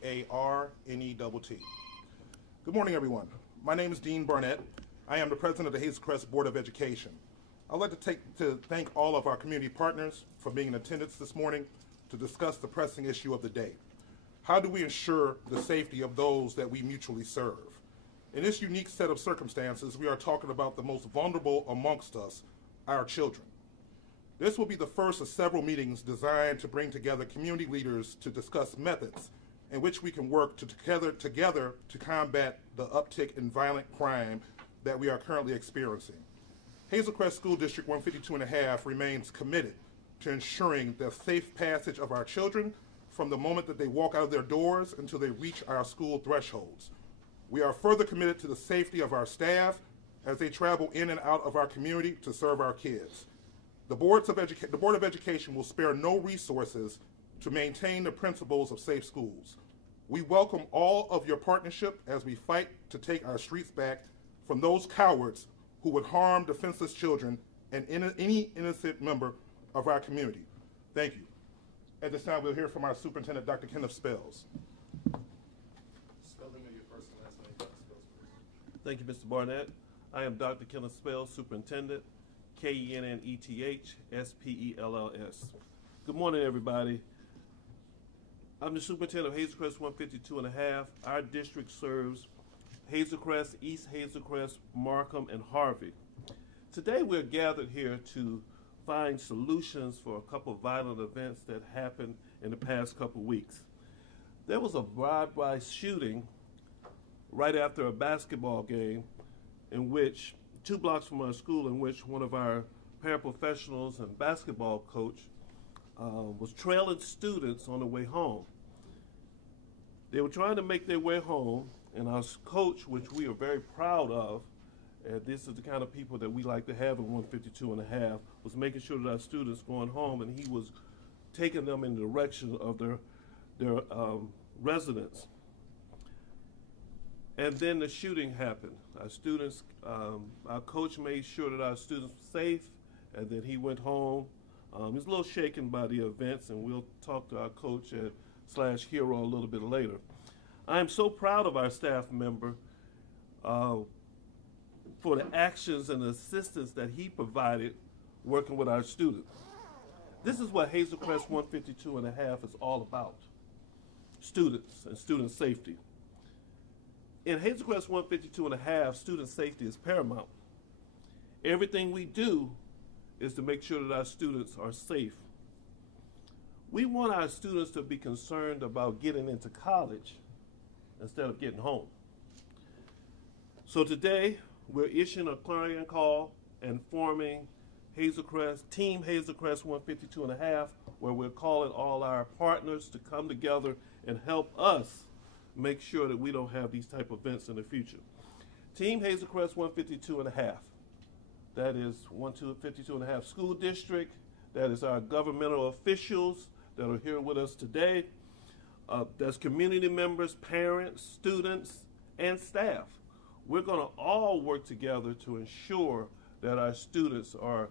B-A-R-N-E-T-T. Good morning, everyone. My name is Dean Barnett. I am the president of the Hazel Crest Board of Education. I'd like to thank all of our community partners for being in attendance this morning to discuss the pressing issue of the day. How do we ensure the safety of those that we mutually serve? In this unique set of circumstances, we are talking about the most vulnerable amongst us, our children. This will be the first of several meetings designed to bring together community leaders to discuss methods in which we can work together to combat the uptick in violent crime that we are currently experiencing. Hazel Crest School District 152.5 remains committed to ensuring the safe passage of our children from the moment that they walk out of their doors until they reach our school thresholds. We are further committed to the safety of our staff as they travel in and out of our community to serve our kids. The Board of Education will spare no resources to maintain the principles of safe schools. We welcome all of your partnership as we fight to take our streets back from those cowards who would harm defenseless children and any innocent member of our community. Thank you. At this time, we'll hear from our superintendent, Dr. Kenneth Spells. Spelling of your first and last name, Dr. Spells, please. Thank you, Mr. Barnett. I am Dr. Kenneth Spells, superintendent, Kennethspells. Good morning, everybody. I'm the superintendent of Hazel Crest 152.5. Our district serves Hazel Crest, East Hazel Crest, Markham, and Harvey. Today we're gathered here to find solutions for a couple of violent events that happened in the past couple of weeks. There was a drive-by shooting right after a basketball game in which, 2 blocks from our school, in which one of our paraprofessionals and basketball coach was trailing students on the way home. They were trying to make their way home, and our coach, which we are very proud of, and this is the kind of people that we like to have in 152.5, was making sure that our students going home, and he was taking them in the direction of their residence. And then the shooting happened. Our students, our coach made sure that our students were safe, and then he went home. He was a little shaken by the events, and we'll talk to our coach / hero a little bit later. I am so proud of our staff member for the actions and the assistance that he provided working with our students. This is what Hazel Crest 152.5 is all about: students and student safety. In Hazel Crest 152.5, student safety is paramount. Everything we do is to make sure that our students are safe. We want our students to be concerned about getting into college instead of getting home. So today, we're issuing a clarion call and forming Hazel Crest, Team Hazel Crest 152.5, where we're calling all our partners to come together and help us make sure that we don't have these type of events in the future. Team Hazel Crest 152.5. That is 152.5 school district. That is our governmental officials that are here with us today. That's community members, parents, students, and staff. We're going to all work together to ensure that our students are,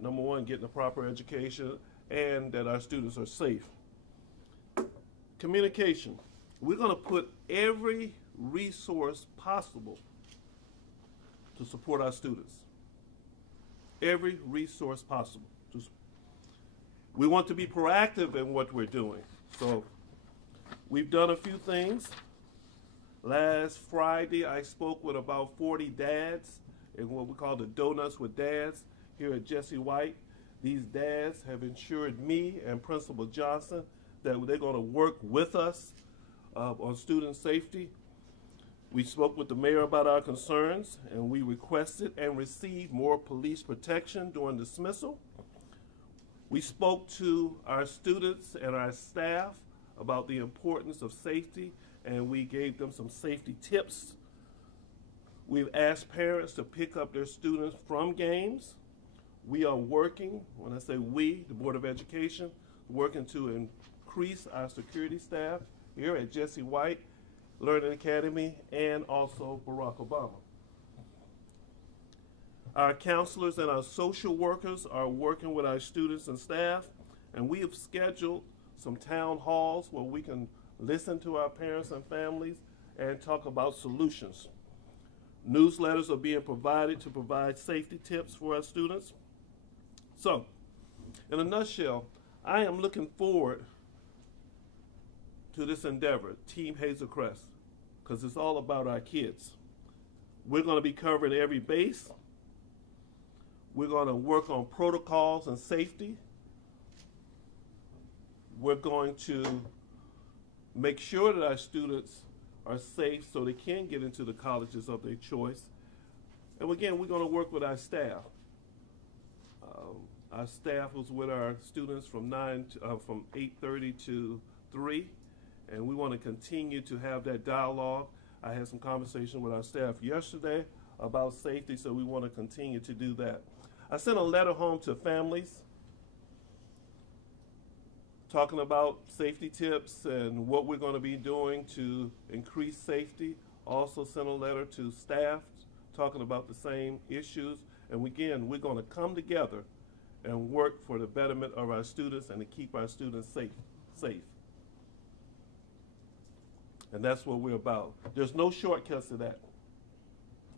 number one, getting a proper education, and that our students are safe. Communication. We're going to put every resource possible to support our students. Every resource possible. We want to be proactive in what we're doing. So we've done a few things. Last Friday, I spoke with about 40 dads in what we call the Donuts with Dads here at Jesse White. These dads have assured me and Principal Johnson that they're going to work with us on student safety. We spoke with the mayor about our concerns, and we requested and received more police protection during dismissal. We spoke to our students and our staff about the importance of safety, and we gave them some safety tips. We've asked parents to pick up their students from games. We are working, when I say we, the Board of Education, working to increase our security staff here at Jesse White Learning Academy and also Barack Obama. Our counselors and our social workers are working with our students and staff, and we have scheduled some town halls where we can listen to our parents and families, and talk about solutions. Newsletters are being provided to provide safety tips for our students. So, in a nutshell, I am looking forward to this endeavor, Team Hazel Crest, because it's all about our kids. We're going to be covering every base. We're going to work on protocols and safety. We're going to make sure that our students are safe so they can get into the colleges of their choice. And again, we're going to work with our staff. Our staff was with our students from 8:30 to 3, and we want to continue to have that dialogue. I had some conversation with our staff yesterday about safety, so we want to continue to do that. I sent a letter home to families talking about safety tips and what we're going to be doing to increase safety. Also sent a letter to staff talking about the same issues. And again, we're going to come together and work for the betterment of our students and to keep our students safe. And that's what we're about. There's no shortcuts to that.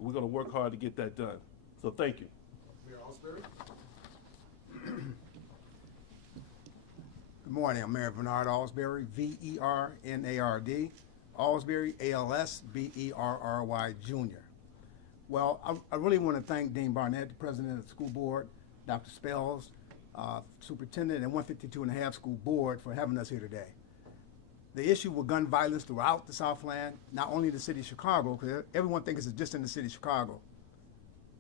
We're going to work hard to get that done. So thank you. Mayor Alsbury. Good morning. I'm Mayor Bernard Alsbury, V-E-R-N-A-R-D, Alsbury, A-L-S-B-E-R-R-Y Jr. Well, I really want to thank Dean Barnett, the president of the school board, Dr. Spells, superintendent, and 152 and a half school board for having us here today. The issue with gun violence throughout the Southland, not only the city of Chicago, because everyone thinks it's just in the city of Chicago,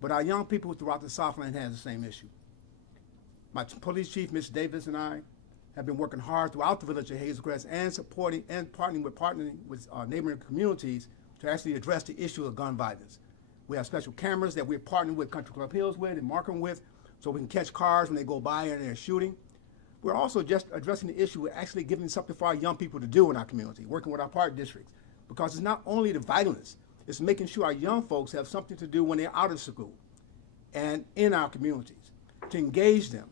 but our young people throughout the Southland have the same issue. My police chief, Ms. Davis, and I have been working hard throughout the village of Hazel Crest and supporting and partnering with neighboring communities to actually address the issue of gun violence. We have special cameras that we're partnering with Country Club Hills with and marking with so we can catch cars when they go by and they're shooting. We're also just addressing the issue with actually giving something for our young people to do in our community, working with our park districts, because it's not only the violence, it's making sure our young folks have something to do when they're out of school and in our communities, to engage them.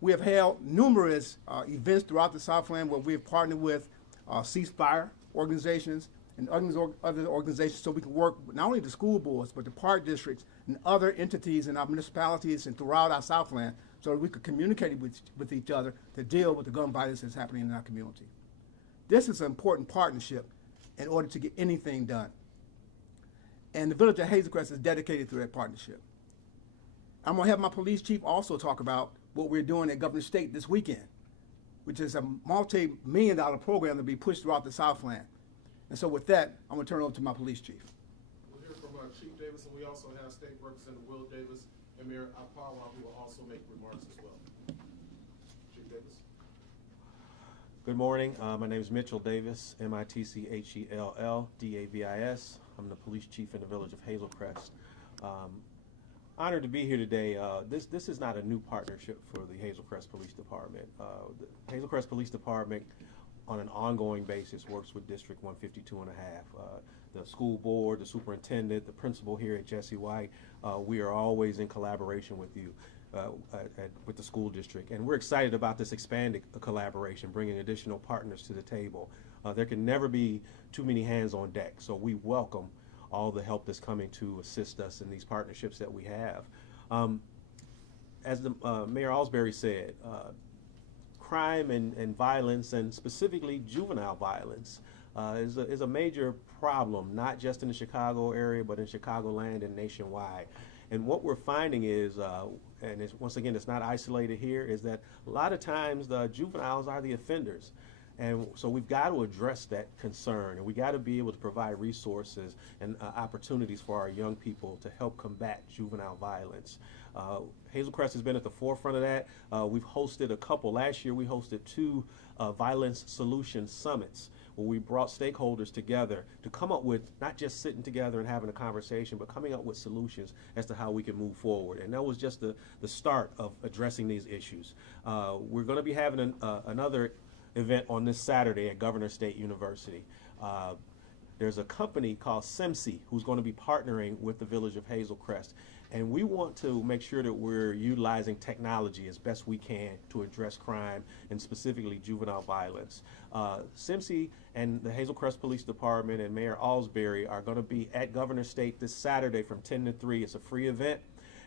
We have held numerous events throughout the Southland where we have partnered with ceasefire organizations and other organizations so we can work with not only the school boards, but the park districts and other entities in our municipalities and throughout our Southland so that we could communicate with each other to deal with the gun violence that's happening in our community. This is an important partnership in order to get anything done. And the village of Hazel Crest is dedicated to that partnership. I'm going to have my police chief also talk about what we're doing at Governor State this weekend, which is a multi-million-dollar program to be pushed throughout the Southland. And so with that, I'm going to turn it over to my police chief. We'll hear from Chief Davis, and we also have State Representative Will Davis and Mayor Apawa, who will also make remarks as well. Chief Davis. Good morning. My name is Mitchell Davis, M-I-T-C-H-E-L-L-D-A-V-I-S. I'm the police chief in the village of Hazel Crest. Honored to be here today. This is not a new partnership for the Hazel Crest Police Department. The Hazel Crest Police Department on an ongoing basis works with District 152 and a half. The school board, the superintendent, the principal here at Jesse White, we are always in collaboration with you, with the school district. And we're excited about this expanded collaboration, bringing additional partners to the table. There can never be too many hands on deck, so we welcome all the help that's coming to assist us in these partnerships that we have. As the Mayor Alsbury said, crime and violence, and specifically juvenile violence, is a major problem, not just in the Chicago area, but in Chicagoland and nationwide. And what we're finding is, and once again, it's not isolated here, is that a lot of times the juveniles are the offenders. And so we've got to address that concern, and we got to be able to provide resources and opportunities for our young people to help combat juvenile violence. Hazel Crest has been at the forefront of that. We've hosted a couple. Last year we hosted 2 violence solution summits where we brought stakeholders together to come up with not just sitting together and having a conversation, but coming up with solutions as to how we can move forward. And that was just the start of addressing these issues. We're going to be having another event on this Saturday at Governor State University. There's a company called SEMSI who's going to be partnering with the village of Hazel Crest. And we want to make sure that we're utilizing technology as best we can to address crime and specifically juvenile violence. CIMSI and the Hazel Crest Police Department and Mayor Alsbury are going to be at Governor State this Saturday from 10 to 3. It's a free event.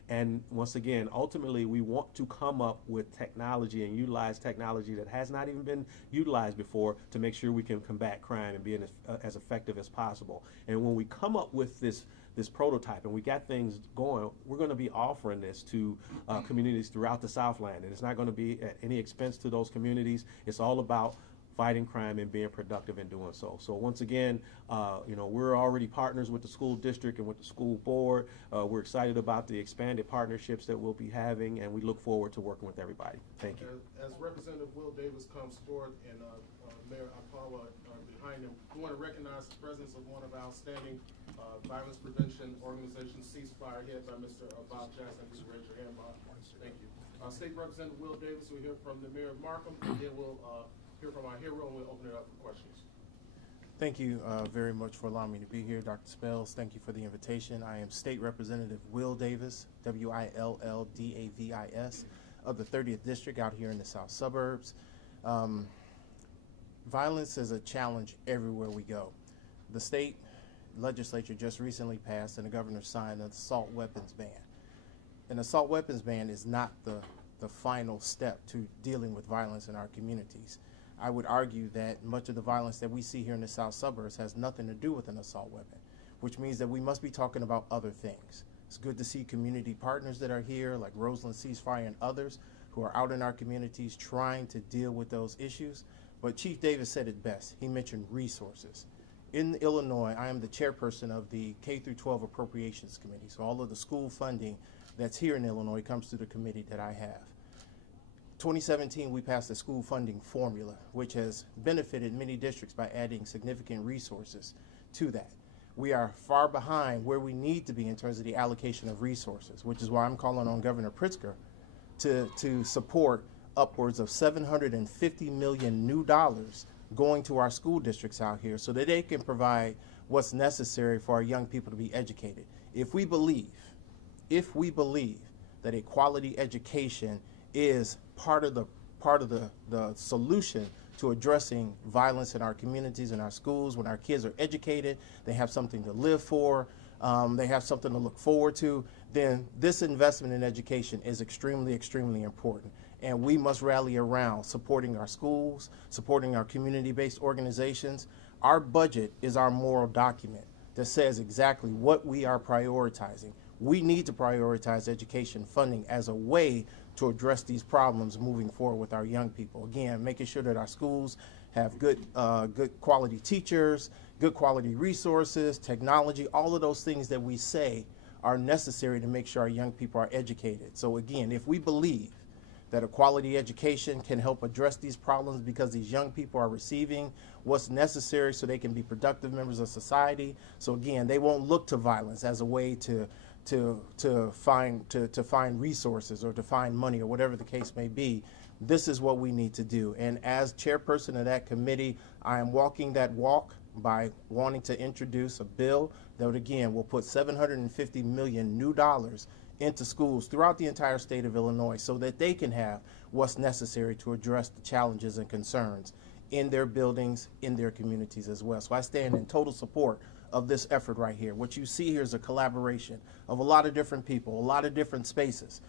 And once again, ultimately, we want to come up with technology and utilize technology that has not even been utilized before to make sure we can combat crime and be as effective as possible. And when we come up with this prototype and we got things going, we're going to be offering this to communities throughout the Southland. And it's not going to be at any expense to those communities. It's all about fighting crime and being productive in doing so. So once again, we're already partners with the school district and with the school board. We're excited about the expanded partnerships that we'll be having, and we look forward to working with everybody. Thank you. As Representative Will Davis comes forward and Mayor Apawa behind him, we want to recognize the presence of one of our outstanding violence prevention organizations, Ceasefire, headed by Mr. Bob Jackson. Please raise your hand, Bob. Thank you. State Representative Will Davis, we'll hear from the Mayor of Markham, and then we'll hear from our hero, and we'll open it up for questions. Thank you very much for allowing me to be here. Dr. Spells, thank you for the invitation. I am State Representative Will Davis, W-I-L-L-D-A-V-I-S, of the 30th District out here in the South Suburbs. Violence is a challenge everywhere we go. The state legislature just recently passed and the governor signed an assault weapons ban. An assault weapons ban is not the final step to dealing with violence in our communities. I would argue that much of the violence that we see here in the South Suburbs has nothing to do with an assault weapon, which means that we must be talking about other things. It's good to see community partners that are here, like Roseland Ceasefire and others, who are out in our communities trying to deal with those issues. But Chief Davis said it best. He mentioned resources. In Illinois, I am the chairperson of the K-12 Appropriations Committee, so all of the school funding that's here in Illinois comes through the committee that I have. 2017, we passed a school funding formula, which has benefited many districts by adding significant resources to that. We are far behind where we need to be in terms of the allocation of resources, which is why I'm calling on Governor Pritzker to support upwards of $750 million new dollars going to our school districts out here so that they can provide what's necessary for our young people to be educated. If we believe that a quality education is part of the solution to addressing violence in our communities and our schools, when our kids are educated, they have something to live for, they have something to look forward to, then this investment in education is extremely, extremely important. And we must rally around supporting our schools, supporting our community-based organizations. Our budget is our moral document that says exactly what we are prioritizing. We need to prioritize education funding as a way to address these problems moving forward with our young people. Again, making sure that our schools have good quality teachers, good quality resources, technology, all of those things that we say are necessary to make sure our young people are educated. So again, if we believe that a quality education can help address these problems because these young people are receiving what's necessary so they can be productive members of society. So again, they won't look to violence as a way to find resources or to find money or whatever the case may be. This is what we need to do. And as chairperson of that committee, I am walking that walk by wanting to introduce a bill that would, again, will put $750 million new dollars into schools throughout the entire state of Illinois so that they can have what's necessary to address the challenges and concerns in their buildings, in their communities as well. So I stand in total support of this effort right here. What you see here is a collaboration of a lot of different people, a lot of different spaces,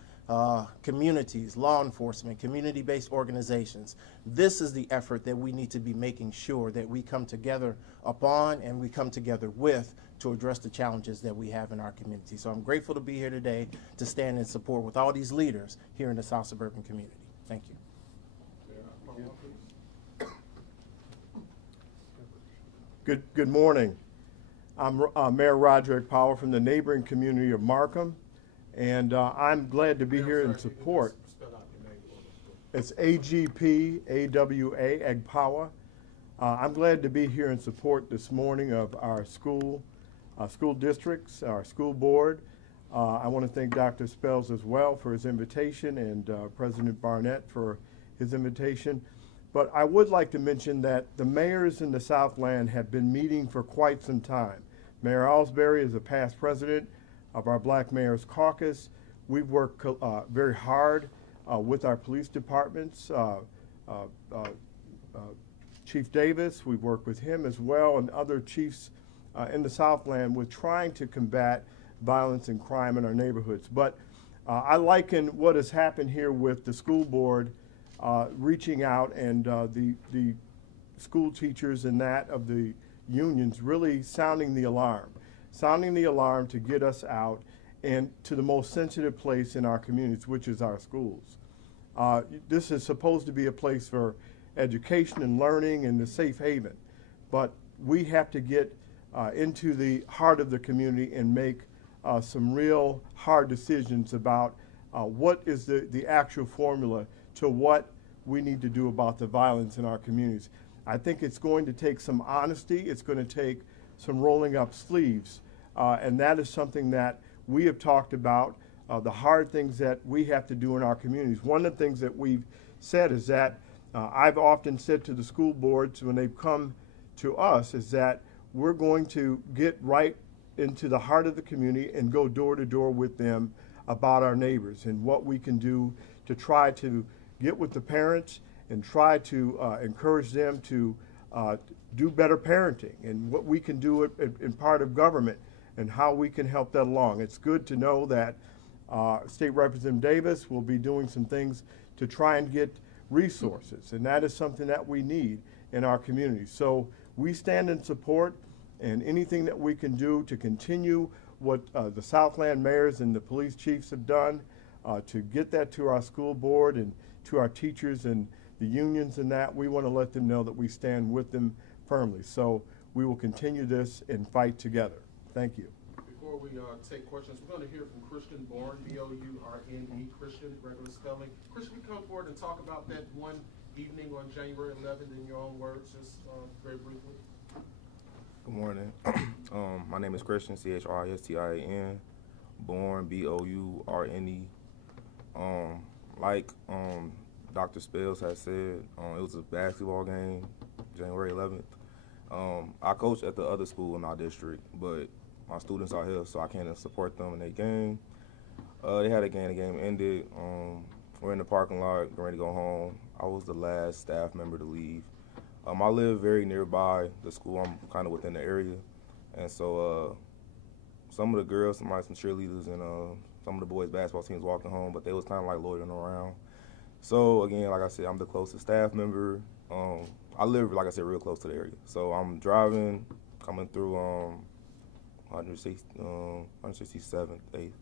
communities, law enforcement, community-based organizations. This is the effort that we need to be making sure that we come together upon and we come together with to address the challenges that we have in our community. So I'm grateful to be here today to stand in support with all these leaders here in the South Suburban community. Thank you. Good morning. I'm Mayor Roderick Powell from the neighboring community of Markham, and I'm glad to be here in support. It's AGPAWA, Agpawa. I'm glad to be here in support this morning of our school districts, our school board. I want to thank Dr. Spells as well for his invitation and President Barnett for his invitation. But I would like to mention that the mayors in the Southland have been meeting for quite some time. Mayor Alsbury is a past president of our Black Mayors Caucus. We've worked very hard with our police departments. Chief Davis, we've worked with him as well, and other chiefs in the Southland with trying to combat violence and crime in our neighborhoods. But I liken what has happened here with the school board reaching out and the school teachers and that of the unions really sounding the alarm to get us out and to the most sensitive place in our communities, which is our schools. This is supposed to be a place for education and learning and a safe haven, but we have to get into the heart of the community and make some real hard decisions about what is the actual formula to what we need to do about the violence in our communities. I think it's going to take some honesty, it's going to take some rolling up sleeves, and that is something that we have talked about, the hard things that we have to do in our communities. One of the things that we've said is that I've often said to the school boards when they've come to us is that we're going to get right into the heart of the community and go door to door with them about our neighbors and what we can do to try to get with the parents and try to encourage them to do better parenting and what we can do in part of government and how we can help that along. It's good to know that State Representative Davis will be doing some things to try and get resources, and that is something that we need in our community. So we stand in support, and anything that we can do to continue what the Southland mayors and the police chiefs have done to get that to our school board and to our teachers and the unions and that, we want to let them know that we stand with them firmly. So we will continue this and fight together. Thank you. Before we take questions, we're going to hear from Christian Bourne, B-O-U-R-N-E, Christian, regular spelling. Christian, we come forward and talk about that one evening on January 11th in your own words, just very briefly. Good morning. My name is Christian, C-H-R-I-S-T-I-A-N, Bourne, B-O-U-R-N-E. Like Dr. Spells has said, it was a basketball game, January 11th. I coach at the other school in our district, but my students are here, so I can't support them in their game. They had a game, the game ended. We're in the parking lot, getting ready to go home. I was the last staff member to leave. I live very nearby the school. I'm kind of within the area. And so some of the girls, some cheerleaders, and some of the boys' basketball teams walking home, but they was kind of like loitering around. So again, like I said, I'm the closest staff member. I live, like I said, real close to the area. So I'm driving, coming through 167th, 8th.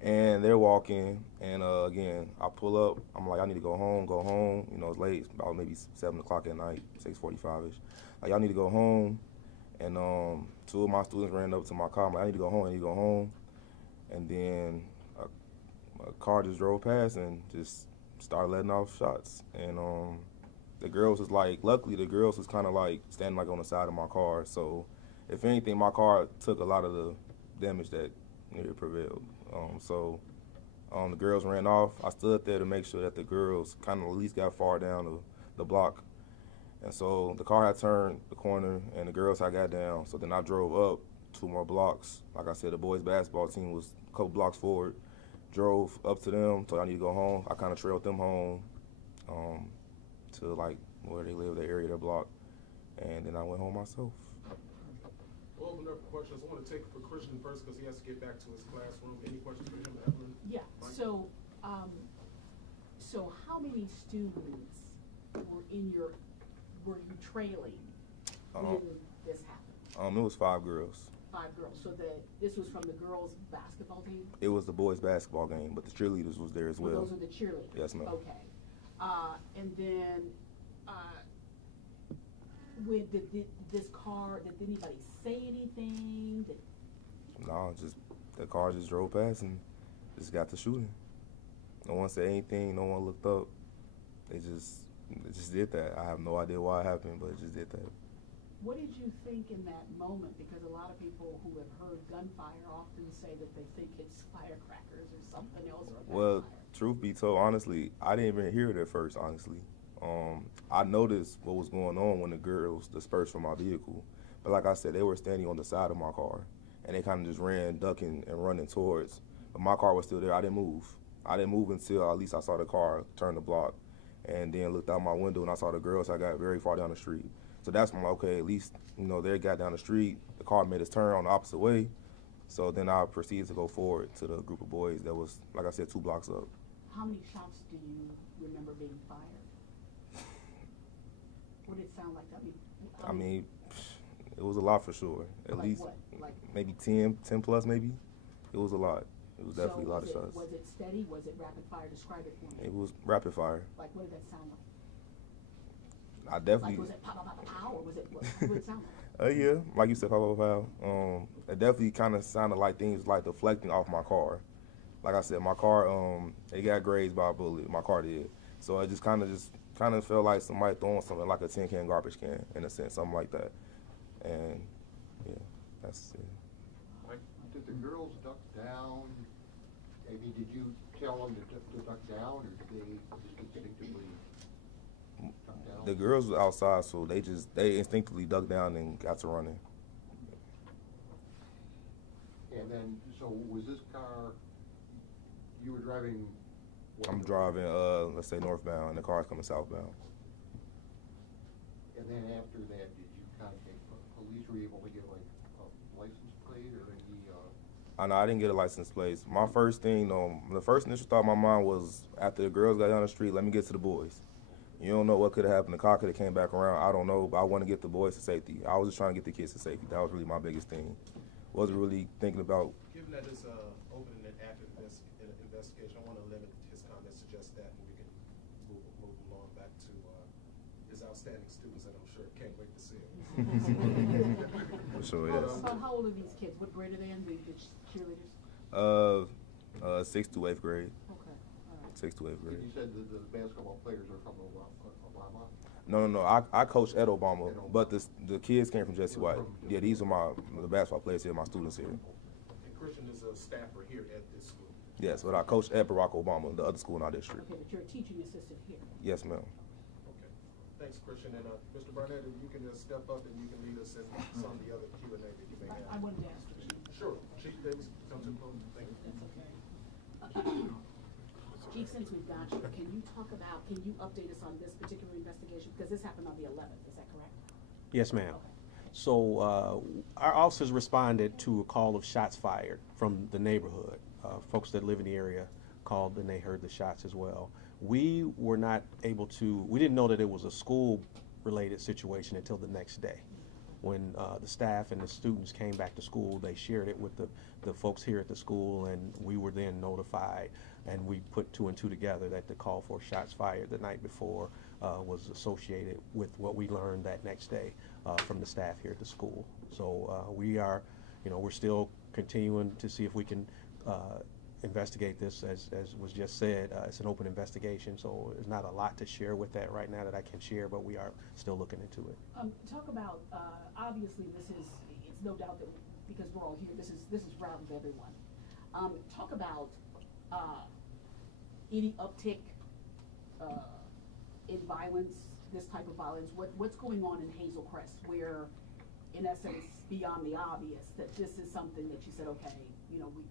And they're walking, and again, I pull up. I'm like, I need to go home. You know, it's late. It's about maybe 7 o'clock at night, 6:45-ish. Like, y'all need to go home. And two of my students ran up to my car. I'm like, I need to go home. And then a car just drove past and just started letting off shots. And the girls was like, luckily the girls was kind of like standing like on the side of my car. So if anything, my car took a lot of the damage that it prevailed. The girls ran off. I stood there to make sure that the girls kind of at least got far down the block. And so the car had turned the corner and the girls had got down. So then I drove up 2 more blocks. Like I said, the boys' basketball team was a couple blocks forward. Drove up to them, told I need to go home. I kind of trailed them home to like where they live, the area, their block. And then I went home myself. We'll open up for questions. I want to take it for Christian first because he has to get back to his classroom. Any questions for him, Evelyn? Yeah. So, so how many students were you trailing when this happened? It was 5 girls. 5 girls. So this was from the girls' basketball team? It was the boys' basketball game, but the cheerleaders was there as well. Those are the cheerleaders? Yes, ma'am. Okay. And then, did anybody say anything? No, just the car just drove past and just got to shooting. No one said anything. No one looked up. It just did that. I have no idea why it happened, but it just did that. What did you think in that moment? Because a lot of people who have heard gunfire often say that they think it's firecrackers or something else. Or well, truth be told, honestly, I didn't even hear it at first, honestly. I noticed what was going on when the girls dispersed from my vehicle. But like I said, they were standing on the side of my car. and they kind of just ran, ducking and running towards. But my car was still there. I didn't move. I didn't move until at least I saw the car turn the block, and then looked out my window and I saw the girls. I got very far down the street. So that's when I'm like, okay, at least, you know, they got down the street. The car made its turn on the opposite way. So then I proceeded to go forward to the group of boys that was, like I said, 2 blocks up. How many shots do you remember being fired? What did it sound like? I mean, it was a lot for sure. At Like least what? Like, maybe 10 plus maybe. It was a lot. It was definitely a lot of shots. Was it steady? Was it rapid fire? Describe it for me. It was rapid fire. Like, what did that sound like? I definitely. Like, was it pow, pow, pow, pow, or was it, what did it sound like? Yeah, like you said, pow, pow, pow. It definitely kind of sounded like things like deflecting off my car. Like I said, my car, it got grazed by a bullet. My car did. So it just kind of felt like somebody throwing something like a tin can garbage can, in a sense, something like that. And yeah, that's it. Did the girls duck down? I mean, did you tell them to duck down, or did they just instinctively duck down? The girls were outside, so they instinctively ducked down and got to running. And then, so was this car, you were driving? I'm driving, let's say northbound, and the car's coming southbound. And then after that, did you contact police? Were you able to get like a license plate or any? I didn't get a license plate. My first thing, the first initial thought in my mind was, after the girls got down the street, let me get to the boys. You don't know what could have happened. The car could have came back around. I don't know, but I want to get the boys to safety. I was just trying to get the kids to safety. That was really my biggest thing. Wasn't really thinking about. Given that it's open and active investigation, I want to limit his comments to just that, and we can move along back to his outstanding students that I'm sure can't wait to see him. For sure, yes. So how old are these kids? What grade are they in, the cheerleaders? 6th to 8th grade. Okay, all right. 6th to 8th grade. You said the basketball players are from Obama? No. I coached at Obama, but the kids came from Jesse White. Yeah, these are the basketball players here, my students here. And Christian is a staffer here at this school. Yes, but I coached at Barack Obama, the other school in our district. Okay, but you're a teaching assistant here. Yes, ma'am. Okay. Thanks, Christian. And Mr. Barnett, if you can step up and you can lead us in some of the other Q&A that you may have. I wanted to ask the chief. Sure. Chief Davis, come to the podium. Thank you. That's okay. Chief, since we've got you, can you update us on this particular investigation? Because this happened on the 11th, is that correct? Yes, ma'am. Okay. So our officers responded to a call of shots fired from the neighborhood. Folks that live in the area called and they heard the shots as well. We were not able to, we didn't know that it was a school-related situation until the next day. When the staff and the students came back to school, they shared it with the folks here at the school, and we were then notified, and we put 2 and 2 together that the call for shots fired the night before was associated with what we learned that next day from the staff here at the school. So we are, we're still continuing to see if we can investigate this. As was just said, it's an open investigation, so there's not a lot to share with that right now that I can share, but we are still looking into it. Talk about, obviously it's no doubt that because we're all here, this is rattled everyone. Talk about any uptick in violence, this type of violence. What's going on in Hazel Crest, where, in essence, beyond the obvious, that this is something that you said, okay,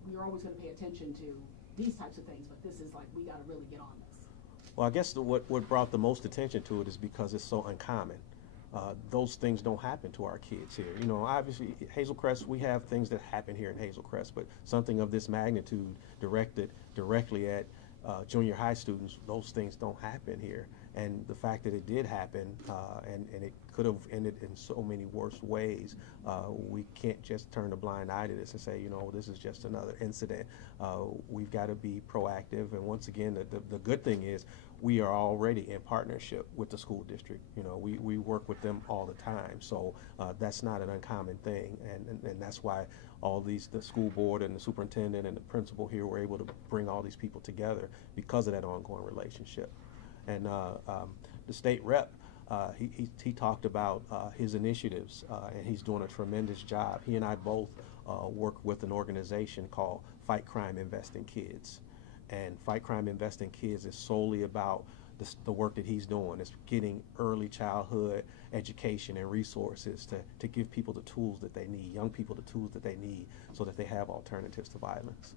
we are always going to pay attention to these types of things, but this is like, we got to really get on this. Well, I guess what brought the most attention to it is because it's so uncommon. Those things don't happen to our kids here. Obviously, Hazel Crest, we have things that happen here in Hazel Crest, but something of this magnitude directed directly at junior high students, those things don't happen here. And the fact that it did happen, and it could have ended in so many worse ways, we can't just turn a blind eye to this and say, this is just another incident. We've got to be proactive. And once again, the good thing is we are already in partnership with the school district. We work with them all the time. So that's not an uncommon thing. And that's why the school board and the superintendent and the principal here were able to bring all these people together because of that ongoing relationship. And the state rep, he talked about his initiatives, and he's doing a tremendous job. He and I both work with an organization called Fight Crime, Invest in Kids. And Fight Crime, Invest in Kids is solely about the work that he's doing is getting early childhood education and resources to give people the tools that they need, young people the tools that they need, so that they have alternatives to violence.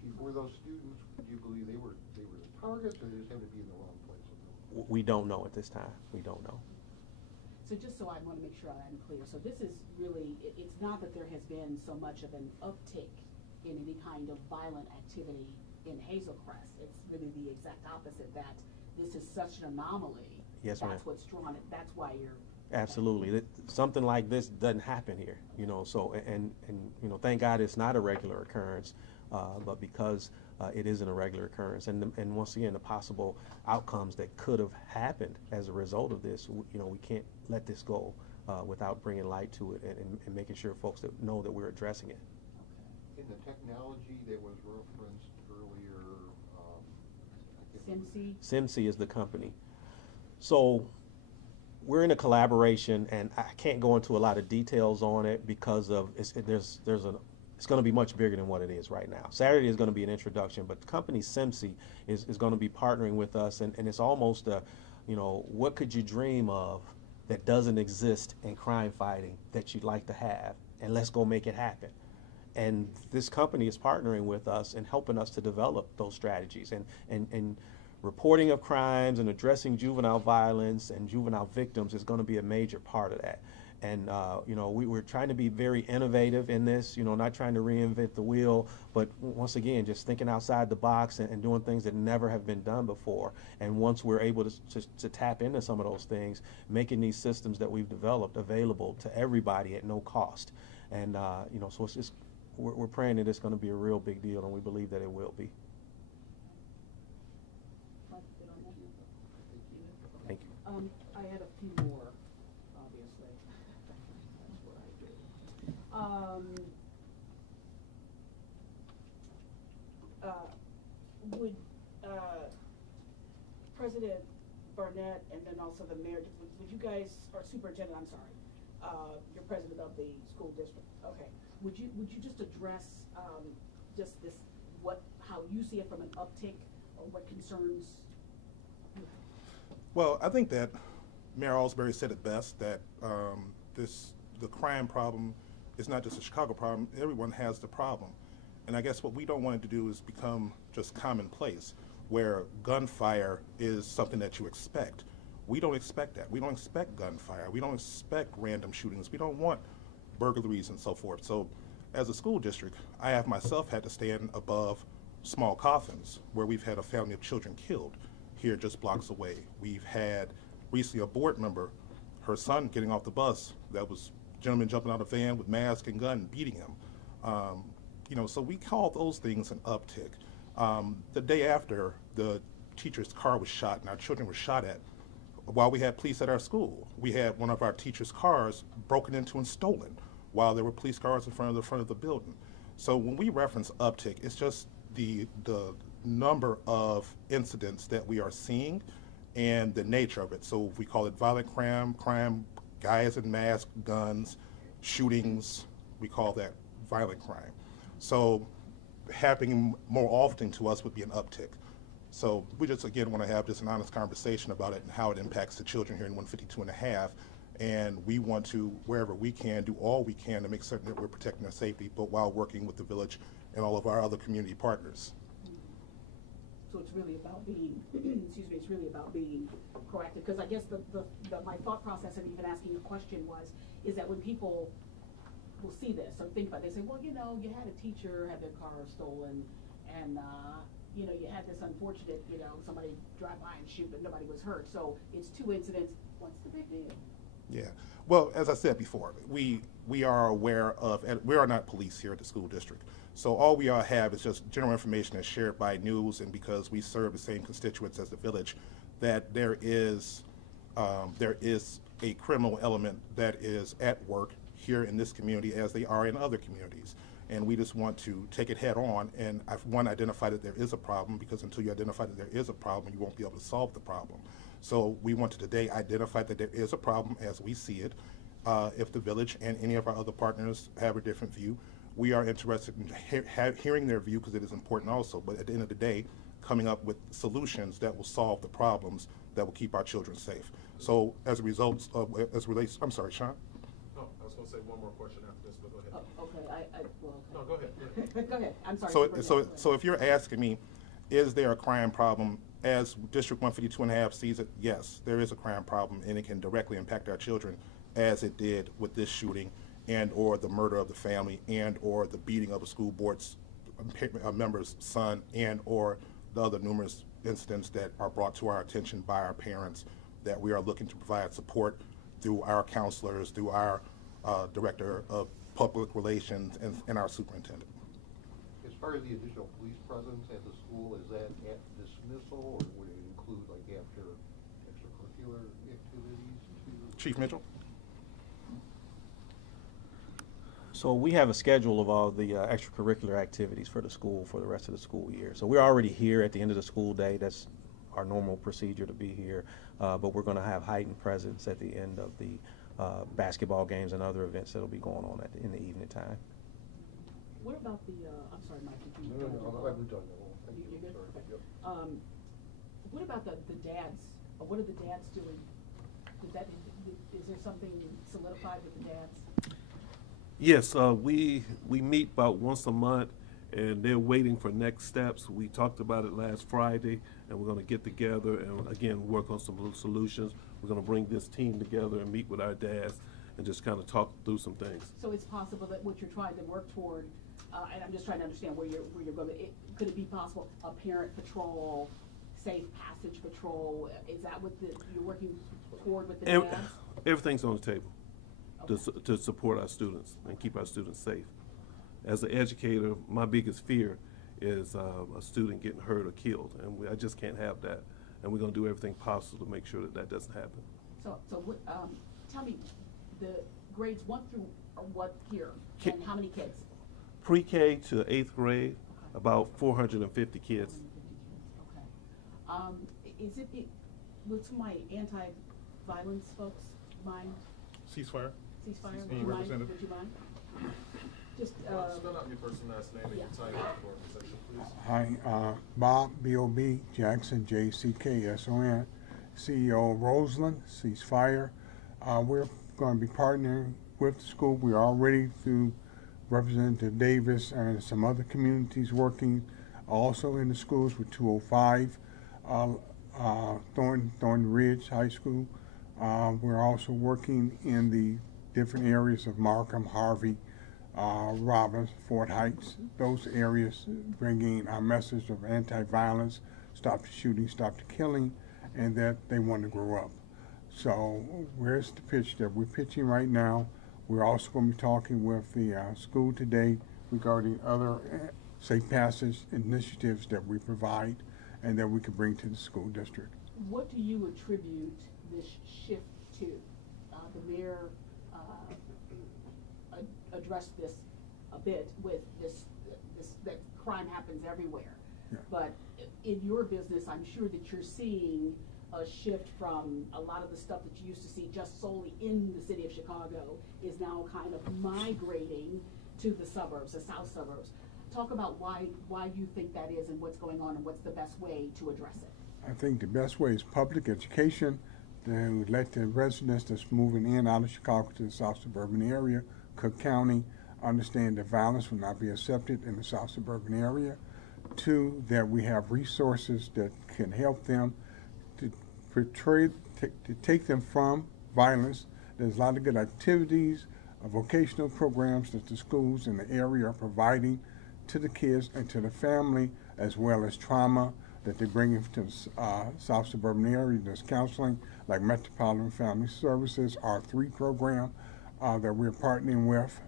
Chief, were those students, do you believe they were the targets, or they just happened to be in the wrong place? We don't know at this time. We don't know. So just so I want to make sure I'm clear, so this is really, it's not that there has been so much of an uptick in any kind of violent activity in Hazel Crest. It's really the exact opposite, that this is such an anomaly. Yes, ma'am. That's what's drawn it, that's why you're. Absolutely. Something like this doesn't happen here, you know, so, and you know, thank God it's not a regular occurrence, but because it is an irregular occurrence, and once again, the possible outcomes that could have happened as a result of this, you know, we can't let this go without bringing light to it and making sure folks that know that we're addressing it. In the technology that was referenced earlier, SIMC? SIMC is the company. So we're in a collaboration, and I can't go into a lot of details on it because of it's going to be much bigger than what it is right now. Saturday is going to be an introduction, but the company SIMC is going to be partnering with us, and it's almost a, you know, what could you dream of that doesn't exist in crime fighting that you'd like to have, and let's go make it happen. And this company is partnering with us and helping us to develop those strategies, and reporting of crimes and addressing juvenile violence and juvenile victims is going to be a major part of that. And you know, we're trying to be very innovative in this, you know, not trying to reinvent the wheel, but once again, just thinking outside the box and doing things that never have been done before. And once we're able to tap into some of those things, making these systems that we've developed available to everybody at no cost. And you know, so it's just, we're praying that it's going to be a real big deal, and we believe that it will be. Thank you. I had a few more, obviously. That's what I do. Would President Barnett and then also the mayor, would you guys, or superintendent, I'm sorry, you're president of the school district, okay. Would you just address just this, how you see it from an uptick, or what concerns? Well, I think that Mayor Alsbury said it best, that the crime problem is not just a Chicago problem. Everyone has the problem. And I guess what we don't want it to do is become just commonplace, where gunfire is something that you expect. We don't expect that. We don't expect gunfire. We don't expect random shootings. We don't want burglaries and so forth. So as a school district, I have myself had to stand above small coffins where we've had a family of children killed here just blocks away. We've had recently a board member, her son getting off the bus, that was a gentleman jumping out of a van with mask and gun and beating him. You know, so we call those things an uptick. The day after, the teacher's car was shot and our children were shot at, while we had police at our school, we had one of our teachers' cars broken into and stolen while there were police cars in front of the building. So when we reference uptick, it's just the number of incidents that we are seeing and the nature of it. So if we call it violent crime, guys in masks, guns, shootings, we call that violent crime. So happening more often to us would be an uptick. So we just, again, want to have just an honest conversation about it and how it impacts the children here in 152 and a half. And we want to, wherever we can, do all we can to make certain that we're protecting their safety, but while working with the village and all of our other community partners. So it's really about being, excuse me, it's really about being proactive. Because I guess my thought process of even asking a question is that when people will see this or think about it, they say, well, you know, you had a teacher have their car stolen, and you know, you had this unfortunate, you know, somebody drive by and shoot, but nobody was hurt. So it's 2 incidents. What's the big deal? Yeah. Well, as I said before, we are aware of, and we are not police here at the school district. So all we all have is just general information that's shared by news, and because we serve the same constituents as the village, that there is a criminal element that is at work here in this community as they are in other communities. And we just want to take it head on and, identify that there is a problem, because until you identify that there is a problem, you won't be able to solve the problem. So we want to today identify that there is a problem as we see it. If the village and any of our other partners have a different view, we are interested in hearing their view, because it is important also. But at the end of the day, coming up with solutions that will solve the problems that will keep our children safe. So as a result of, as relates, I'm sorry, Sean? No, I was gonna say one more question after this, but go ahead. Oh, okay, well, okay. No, go ahead. Go ahead, I'm sorry. So, Superintendent. so if you're asking me, is there a crime problem as District 152.5 sees it? Yes, there is a crime problem, and it can directly impact our children, as it did with this shooting, and or the murder of the family, and or the beating of a school board's member's son, and or the other numerous incidents that are brought to our attention by our parents that we are looking to provide support through our counselors, through our director of public relations, and our superintendent. As far as the additional police presence at the school, is that at dismissal, or would it include like after extracurricular activities too? Chief Mitchell? So we have a schedule of all the extracurricular activities for the school for the rest of the school year. So we're already here at the end of the school day. That's our normal procedure to be here. But we're going to have heightened presence at the end of the basketball games and other events that will be going on in the evening time. What about the, I'm sorry, Mike, did you? No, I've done that all. Thank You're you. good? Sorry. Okay. Yep. What about the dads? What are the dads doing? Is there something solidified with the dads? Yes, we meet about once a month, and they're waiting for next steps. We talked about it last Friday, and we're going to get together and again work on some solutions. We're going to bring this team together and meet with our dads and just kind of talk through some things. So it's possible that what you're trying to work toward, and I'm just trying to understand where you're going. Could it be possible a parent patrol, safe passage patrol? Is that what you're working toward with the dads? Everything's on the table. Okay. To support our students and keep our students safe. As an educator, my biggest fear is a student getting hurt or killed, and I just can't have that. And we're going to do everything possible to make sure that that doesn't happen. So what, tell me, the grades 1 through what here, and how many kids? Pre-K to 8th grade, about 450 kids. Okay. Would some of my anti-violence folks mind? Ceasefire? Ceasefire, would Any you mind? representative? Would you mind? Just, Spell out your first and last name and your title for organization, please. Hi, Bob, B-O-B, Jackson, J-C-K-S-O-N, CEO of Roseland, Ceasefire. We're going to be partnering with the school. We're already through Representative Davis and some other communities working also in the schools with 205, Thornton Ridge High School. We're also working in the different areas of Markham, Harvey, Robbins, Fort Heights, those areas, bringing our message of anti-violence, stop the shooting, stop the killing, and that they want to grow up. So where's the pitch that we're pitching right now? We're also going to be talking with the school today regarding other safe passage initiatives that we provide and that we can bring to the school district. what do you attribute this shift to? The mayor addressed this a bit with that crime happens everywhere. Yeah. But in your business, I'm sure that you're seeing a shift from a lot of the stuff that you used to see just solely in the city of Chicago is now kind of migrating to the suburbs, the south suburbs. Talk about why you think that is and what's going on and what's the best way to address it. I think the best way is public education, to let the residents that's moving in out of Chicago to the south suburban area, Cook County, understand that violence will not be accepted in the south suburban area. Two, that we have resources that can help them to take them from violence. There's a lot of good activities, vocational programs that the schools in the area are providing to the kids and to the family, as well as trauma that they bring into the south suburban area. There's counseling like Metropolitan Family Services, our 3 program that we're partnering with,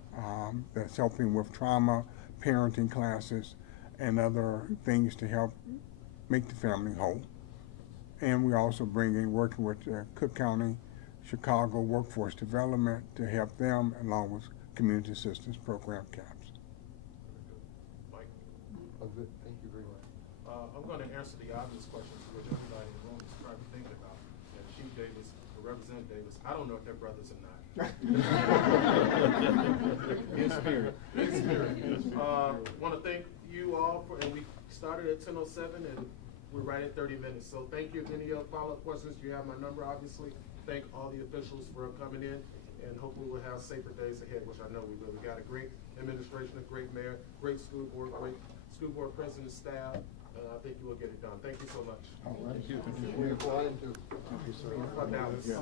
that's helping with trauma, parenting classes, and other things to help make the family whole. And we're also working with Cook County, Chicago Workforce Development to help them, along with community assistance program caps. Mike? Oh, good. Thank you very much. I'm going to answer the obvious questions which everybody in the room is probably thinking about. And Chief Davis, or Representative Davis, I don't know if they're brothers or not. In spirit. In spirit. Want to thank you all and we started at 10:07 and we're right at 30 minutes. So thank you. If any follow-up questions, you have my number, obviously. Thank all the officials for coming in, and hopefully we'll have safer days ahead, which I know we will. We got a great administration, a great mayor, great school board, great school board president, staff. I think you will get it done. Thank you so much. All right. Thank you. We're flying too. Now, Yeah.